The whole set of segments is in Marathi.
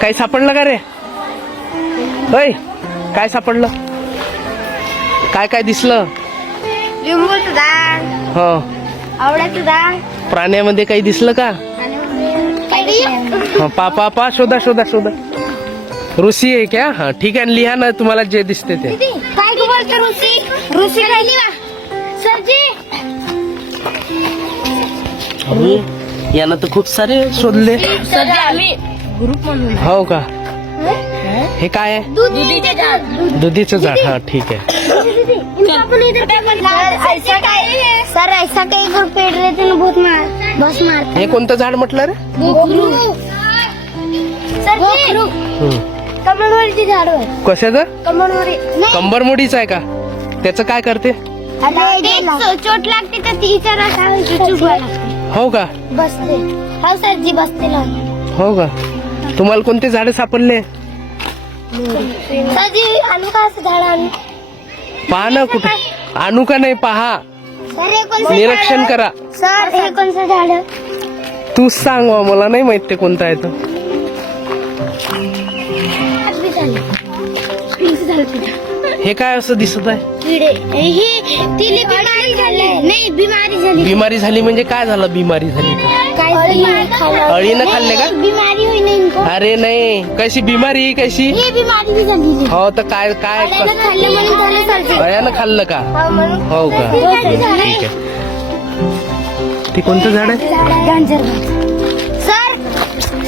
काही सापडलं का रे? होय काय सापडलं? काय काय दिसलं? लिंबूचं झाड. हो. आवड्याचं झाड. प्राण्यामध्ये काही दिसलं का? हा, पा पा पा शोधा शोधा शोधा. ऋषी आहे क्या? हा ठीक आहे लिहा ना तुम्हाला जे दिसते ते. काय गो बोलतो ऋषी. ऋषी राहिली वा सरजी. अरे, यानं तर खूप सारे शोधले. सरजी आम्ही ग्रुप म्हणून हो का? हे? काय आहे? दुधीचे झाड. दुधीचं झाड. हा ठीक आहे. सर ऐसा काय सर ऐसा काही ग्रुप पेड़ रहे थे ना बहुत मार बस मार हे कोणतं झाड म्हटलं रे? सर हम्म. कमळवाडीचे झाड कशाचं कमळवाडी कंबरमोडीचं आहे का? त्याचं काय करते? चोट लागते तर तिचा रसा हो का? बसते. हो सरजी बसते लावून. हो का? तुम्हाला कोणते झाडे सापडले? पहा ना कुठं. आणू का नाही पहा. हे निरीक्षण? करा. सर हे कोणतं झाड? तूच सांग बा, मला नाही माहीत ते कोणतं आहे. हे काय असं दिसत आहे? ही बिमारी झाली. म्हणजे काय झालं? बिमारी झाली अळीनं खाल्ले का? बिमारी होई नाही इनको. अरे नाही कशी बिमारी कशी? ही बिमारी भी झाली हो तर काय काय अळीनं खाल्ले म्हणून झालं सरजी गळ्यानं खाल्लं का? हो म्हणून. हो का? हे झाड ठीक आहे? ते कोणतं झाड आहे? गांजर. सर.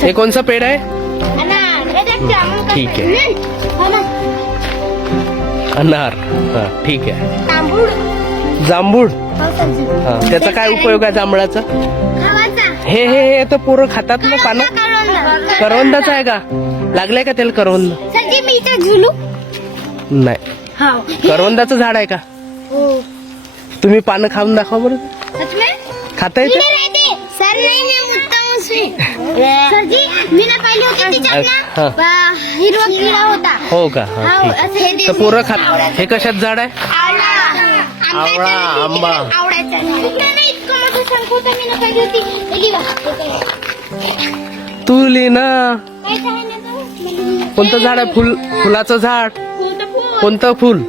हे कोणचं पेड आहे? अनार. हे देख जामुन का ठीक आहे. पेड़. हो? अनार. हा ठीक आहे. तांबूळ. जांभूळ. हो हा त्याचा काय उपयोग आहे जांभळाचा? हे हे हे तर पोरं खातात ना पानं? करवंद. करवंदाचं आहे का? लागलंय का त्याला करवंद नाही. हो करवंदाचं झाड आहे का? हो. तुम्ही पानं खाऊन दाखवा बरं. सच में खाता येते हा. हो का? हा पोरं खात हे कशात झाड आहे? आवळा आंबा. काय? तू लिही ना? कोणतं झाड आहे? फुल फुलाचं झाड. कोणतं फूल?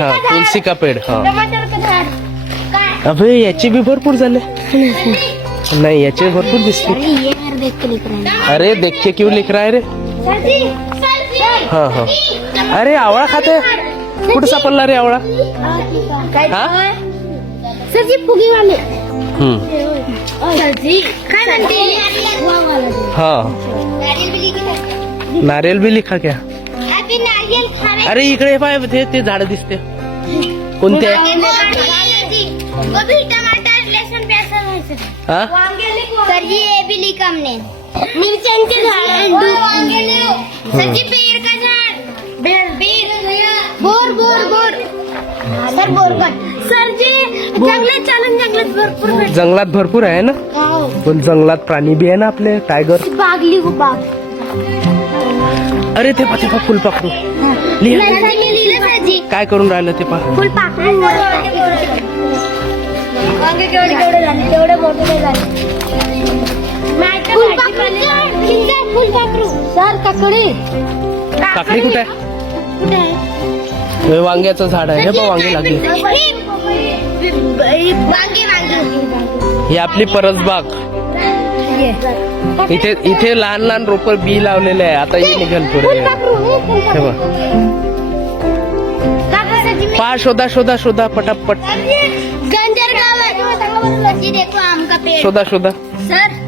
हा. तुलसी का पेड हा. अबे याचे बी भरपूर झाले. नाही याचे भरपूर दिसते अरे देख है. क्यों लिख रहा है रे? हा हा. अरे आवळा खाते? कुठं सापडला रे आवळा? हा? सरजी फुगी वाले. हम्म. सरजी काय म्हणते? हा. नारियल बी लिखा क्या? अरे इकडे पाय ते ते झाड दिसते. कोणते? है? ये भी लिखा झाड. सरजी पेड़ का झाड? बेर. बेर बोर बोर बोर. सर बोरकट सर जी जंगलात चालून जंगलात भरपूर भेट जंगलात भरपूर आहे ना? पण जंगलात प्राणी बी आहे ना आपले? टायगर बागली बाग. अरे ते पा ते पा फुलपाखरू काय करून राहिलं ते पा फुल पाकळी वांगे केवढे केवढे झाले? केवढे मोठे झाले? फुलपाखरू सर काकडी. काकडी कुठे आहे? हे वांग्याचं झाड आहे. हे बघ वांगे लागले. ही आपली परसबाग. इथे इथे लहान लहान रोप बी लावलेले आहे. आता हे निघाल पुढे. पा शोधा शोधा शोधा पटापट. शोधा शोधा. सर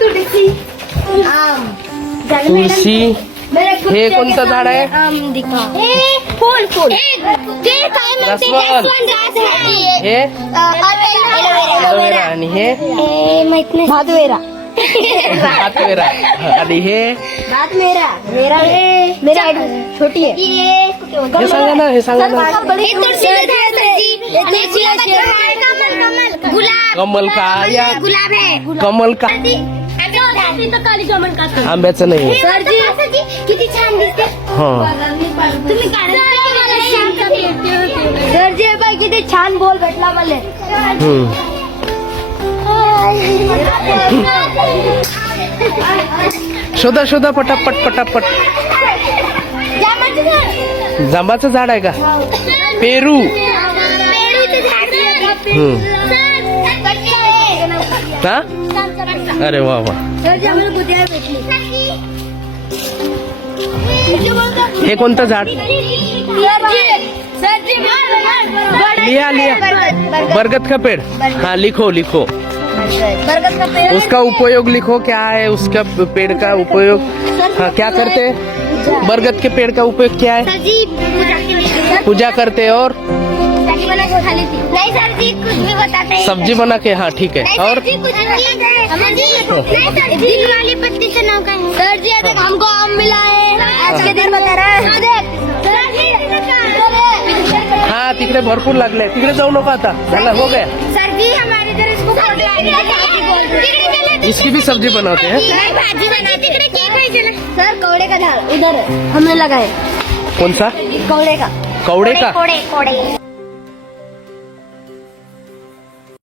तुलसी। तुळशी हे कोणतं झाड आहे आम दिखा हे फुल फुल। ते काय म्हणते जास्वंद. जास्वंद आहे. हे। अ, एलोवेरा. एलोवेरा आणि हे? हे माहित नाही भातवेरा हातवेरा आणि हे? भात मेरा मेरा है मेरा छोटी है। ये हे सांगा ना हे सांगा ना। हे तुळशीचं झाड आहे. आणि हे। गुलाबाचं झाड. कमल कमल गुलाब कमल का? या गुलाब है कमल का काली कमल का आंब्याचं नाही किती छान दिसते. हा. तुम्ही सरजी बाई किती छान बोल भेटला मला. शोधा शोधा पटापट पटापट. जांबाचं झाड. आहे का? पेरू. हा? अरे वा वा सरजी आम्हाला बुद्धिया भेटली हे कोणतं झाड? लिया लिया। बरगद का पेड़। हाँ लिखो लिखो। उसका उपयोग लिखो, क्या है उसका पेड़ का उपयोग? हाँ क्या करते हैं? बरगद के पेड़ का उपयोग क्या है? पूजा पूजा करते हैं और? सब्ज़ी बना के खा लेती नहीं सर जी कुछ भी बताते हैं। सब्ज़ी बना के हाँ ठीक है। नहीं और? सर जी कुछ भी नहीं सर जी वाली पत्ती से नौका है। सर जी अभी हमको आम मिला है आज के दिन बता रहा है। देख। सर जी हाँ। तिकडे भरपूर लागले। तिकडे जाऊ नका आता। झालं हो गया। सर जी हमारे इधर इसको इसकी भी सब्ज़ी बनाते हैं। सर कौड़े का झाड़ उधर है हमने लगा है। कौन सा? कौड़े का। कौड़े का? कोड़े कोड़े।